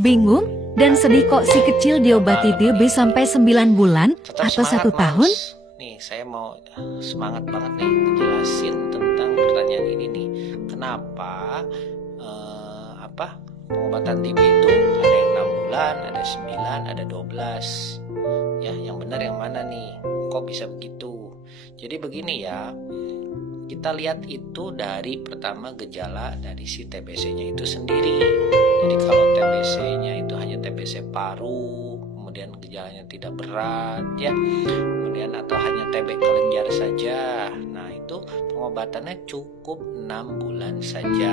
Bingung dan sedih kok si kecil diobati DB sampai 9 bulan Tetap atau semangat, 1 tahun? Mas. Nih, saya mau semangat banget nih jelasin tentang pertanyaan ini nih. Kenapa pengobatan TB itu ada yang 6 bulan, ada 9, ada 12. Ya, yang benar yang mana nih? Kok bisa begitu? Jadi begini ya. Kita lihat itu dari pertama gejala dari si TBC-nya itu sendiri. Jadi kalau TBC-nya itu hanya TBC paru, kemudian gejalanya tidak berat ya, kemudian atau hanya TB kelenjar saja, nah itu pengobatannya cukup 6 bulan saja.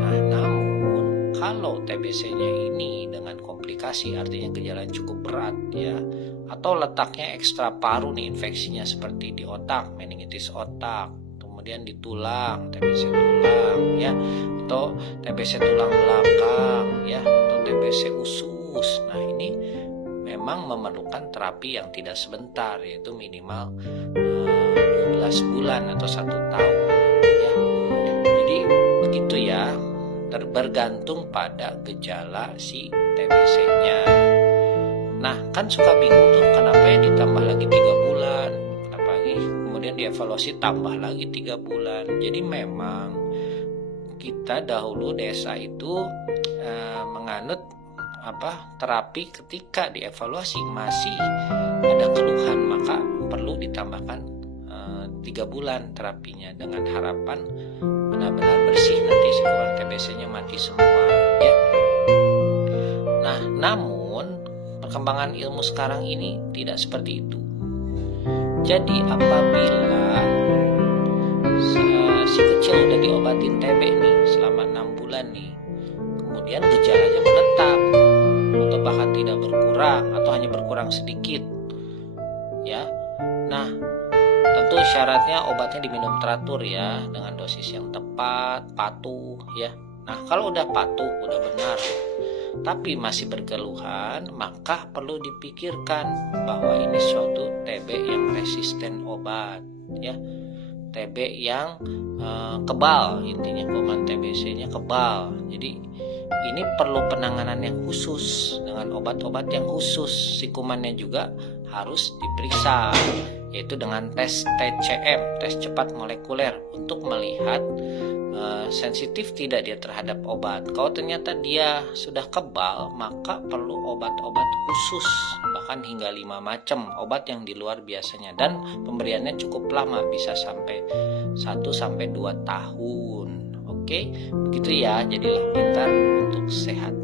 Nah, namun kalau TBC-nya ini dengan komplikasi, artinya gejalanya cukup berat ya, atau letaknya ekstra paru nih, infeksinya seperti di otak, meningitis otak, kemudian di tulang, TBC tulang ya, atau TBC tulang belakang ya, atau TBC usus. Nah, ini memang memerlukan terapi yang tidak sebentar, yaitu minimal 12 bulan atau 1 tahun ya. Jadi begitu ya, bergantung pada gejala si TBC-nya. Nah, kan suka bingung tuh, kenapa ya ditambah lagi 3 bulan, kenapa lagi kemudian dievaluasi tambah lagi 3 bulan. Jadi memang kita dahulu desa itu menganut terapi ketika dievaluasi masih ada keluhan, maka perlu ditambahkan 3 bulan terapinya, dengan harapan benar-benar bersih nanti si kuman TBC-nya mati semua ya. Nah, namun perkembangan ilmu sekarang ini tidak seperti itu. Jadi apabila si kecil udah diobatin TB nih selama 6 bulan nih, kemudian gejalanya menetap atau bahkan tidak berkurang atau hanya berkurang sedikit ya, nah tentu syaratnya obatnya diminum teratur ya, dengan dosis yang tepat, patuh ya. Nah, kalau udah patuh, udah benar, tapi masih berkeluhan, maka perlu dipikirkan bahwa ini suatu TB yang resisten obat ya, TB yang kebal, intinya kuman TBC-nya kebal. Jadi ini perlu penanganan yang khusus dengan obat-obat yang khusus. Si kumannya juga harus diperiksa, yaitu dengan tes TCM, tes cepat molekuler, untuk melihat sensitif tidak dia terhadap obat. Kalau ternyata dia sudah kebal, maka perlu obat-obat khusus, bahkan hingga 5 macam obat yang di luar biasanya, dan pemberiannya cukup lama, bisa sampai 1-2 tahun. Oke, begitu ya. Jadilah pintar untuk sehat.